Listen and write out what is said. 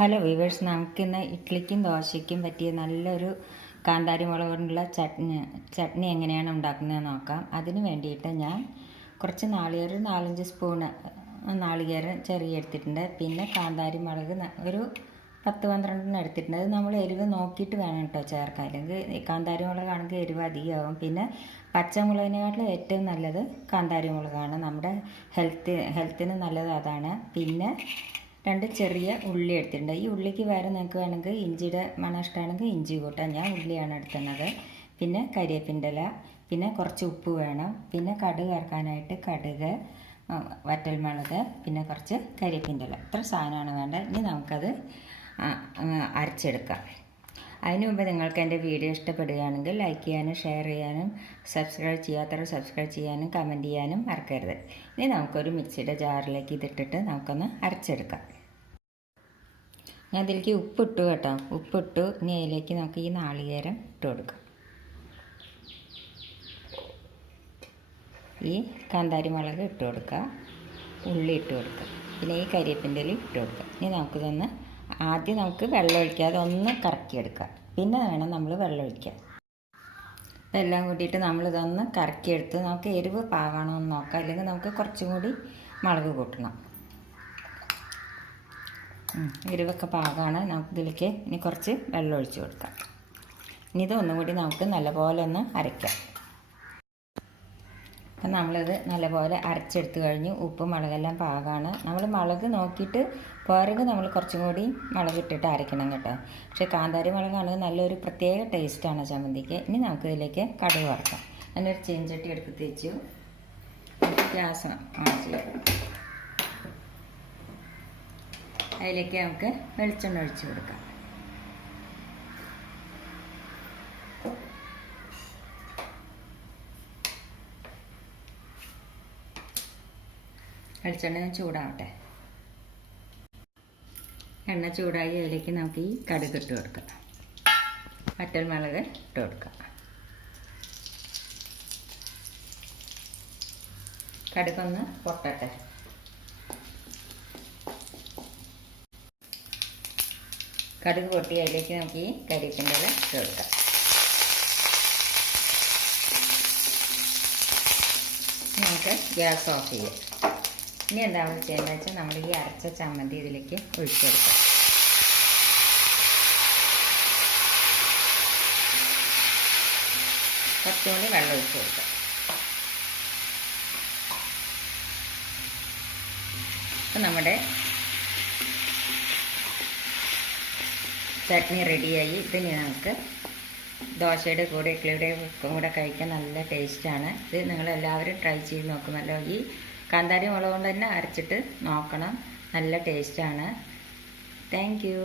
Hello weavers, നമുക്കിന്ന് ഇഡ്ഡലിക്കും ദോശയ്ക്കും പറ്റിയ നല്ലൊരു കാന്താരി മുളക് കൊണ്ടുള്ള ചട്നി എങ്ങനെയാണ് ഉണ്ടാക്കുന്നത് നോക്കാം. അതിന് വേണ്ടിയിട്ട് ഞാൻ കുറച്ച് നാളികേരം 4-5 സ്പൂണ് നാളികേരം ചെറിയ എടുത്തിട്ടുണ്ട്. പിന്നെ കാന്താരി മുളക് ഒരു 10-12 എടുത്തിട്ടുണ്ട്. അത് നമ്മൾ എരിവ് നോക്കിയിട്ട് വേണം കേട്ടോ ചേർക്കാൻ, അല്ലെങ്കിൽ കാന്താരി മുളകാണെങ്കിൽ എരിവ് അധികമാകും. പിന്നെ പച്ചമുളകിനെക്കാട്ടിലും ഏറ്റവും നല്ലത് കാന്താരി മുളകാണ്, നമ്മുടെ ഹെൽത്തിന് നല്ലത് അതാണ്. പിന്നെ 2 ചെറിയ ഉള്ളി എടുത്തിട്ടുണ്ട്. ഈ ഉള്ളിക്ക് വേറെ നിങ്ങൾക്ക് വേണമെങ്കിൽ ഇഞ്ചിയുടെ മണം ഇഷ്ടമാണെങ്കിൽ ഇഞ്ചി കൂട്ടാം. ഞാൻ ഉള്ളിയാണ് എടുക്കുന്നത്. പിന്നെ കരിവേപ്പിൻ്റെ ഇല, പിന്നെ കുറച്ച് ഉപ്പ് വേണം. പിന്നെ കടുക് ഇറക്കാനായിട്ട് കടുക്, വറ്റൽമുളക്, പിന്നെ കുറച്ച് കരിവേപ്പിൻ്റെ ഇല. ഇത്ര സാധനമാണ് വേണ്ടത്. ഇനി നമുക്കത് അരച്ചെടുക്കാം. അതിനു മുമ്പ് നിങ്ങൾക്ക് എൻ്റെ വീഡിയോ ഇഷ്ടപ്പെടുകയാണെങ്കിൽ ലൈക്ക് ചെയ്യാനും ഷെയർ ചെയ്യാനും സബ്സ്ക്രൈബ് ചെയ്യാത്തവർ സബ്സ്ക്രൈബ് ചെയ്യാനും കമൻറ്റ് ചെയ്യാനും മറക്കരുത്. ഇനി നമുക്കൊരു മിക്സിയുടെ ജാറിലേക്ക് ഇതിട്ടിട്ട് നമുക്കൊന്ന് അരച്ചെടുക്കാം. ഞാൻ ഇതിലേക്ക് ഉപ്പിട്ടു കേട്ടോ, ഉപ്പിട്ടു. ഇനി അതിലേക്ക് നമുക്ക് ഈ നാളികേരം ഇട്ട് കൊടുക്കാം, ഈ കാന്താരി മുളക് ഇട്ട് കൊടുക്കുക, ഉള്ളി ഇട്ട് കൊടുക്കുക, പിന്നെ ഈ കരിവേപ്പിൻ്റെ ഇല ഇട്ട് കൊടുക്കുക. ഇനി നമുക്കിതൊന്ന് ആദ്യം നമുക്ക് വെള്ളം ഒഴിക്കാതെ ഒന്ന് കറക്കിയെടുക്കുക, പിന്നെ വേണം നമ്മൾ വെള്ളം ഒഴിക്കാൻ. ഇതെല്ലാം കൂട്ടിയിട്ട് നമ്മളിതൊന്ന് കറക്കിയെടുത്ത് നമുക്ക് എരിവ് പാകണമെന്ന് നോക്കാം, അല്ലെങ്കിൽ നമുക്ക് കുറച്ചും കൂടി മുളക് കൂട്ടണം. എരിവൊക്കെ പാകമാണ്. നമുക്കിതിലേക്ക് ഇനി കുറച്ച് വെള്ളം ഒഴിച്ച് കൊടുക്കാം. ഇനി ഇതൊന്നും കൂടി നമുക്ക് നല്ലപോലെ ഒന്ന് അരയ്ക്കാം. അപ്പം നമ്മളിത് നല്ലപോലെ അരച്ചെടുത്ത് കഴിഞ്ഞ് ഉപ്പ് മുളകെല്ലാം പാകമാണ്. നമ്മൾ മുളക് നോക്കിയിട്ട് പോരെങ്കിൽ നമ്മൾ കുറച്ചും കൂടി മുളക് ഇട്ടിട്ട് അരയ്ക്കണം കേട്ടോ. പക്ഷേ കാന്താരി മുളകാണെങ്കിൽ നല്ലൊരു പ്രത്യേക ടേസ്റ്റാണ് ചമ്മന്തിക്ക്. ഇനി നമുക്കിതിലേക്ക് കടുക് വറക്കാം. അതിനൊരു ചീനച്ചട്ടി എടുത്ത് തേച്ചു, ഗ്യാസ് ആവശ്യം. അതിലേക്ക് നമുക്ക് വെളിച്ചെണ്ണ ഒഴിച്ച് കൊടുക്കാം. വെളിച്ചെണ്ണ ചൂടാവട്ടെ. എണ്ണ ചൂടായി അതിലേക്ക് നമുക്ക് ഈ കടുക് ഇട്ട് കൊടുക്കാം, വറ്റൽമുളക് ഇട്ട് കൊടുക്കാം. കടുകൊന്ന് പൊട്ടട്ടെ. കടുക് പൊട്ടി അതിലേക്ക് നമുക്ക് ഈ കരിവേപ്പിൻ്റെ ഇല ഇട്ട് കൊടുക്കാം. നമുക്ക് ഗ്യാസ് ഓഫ് ചെയ്യാം. ഇനി എന്താണെന്ന് ചെയ്യുന്നത് വെച്ചാൽ നമ്മൾ ഈ അരച്ച ചമ്മന്തി ഇതിലേക്ക് ഒഴിച്ചു കൊടുക്കാം. കുറച്ചുകൂടി വെള്ളം ഒഴിച്ചു കൊടുക്കാം. അപ്പം നമ്മുടെ ചട്നി റെഡിയായി. ഇതിന് നമുക്ക് ദോശയുടെ കൂടെ ഇഡ്ഡലിയുടെ കൂടെ കഴിക്കാൻ നല്ല ടേസ്റ്റാണ്. ഇത് നിങ്ങളെല്ലാവരും ട്രൈ ചെയ്ത് നോക്കുമല്ലോ. ഈ കാന്താരി മുളക് കൊണ്ട് തന്നെ അരച്ചിട്ട് നോക്കണം, നല്ല ടേസ്റ്റാണ്. Thank you.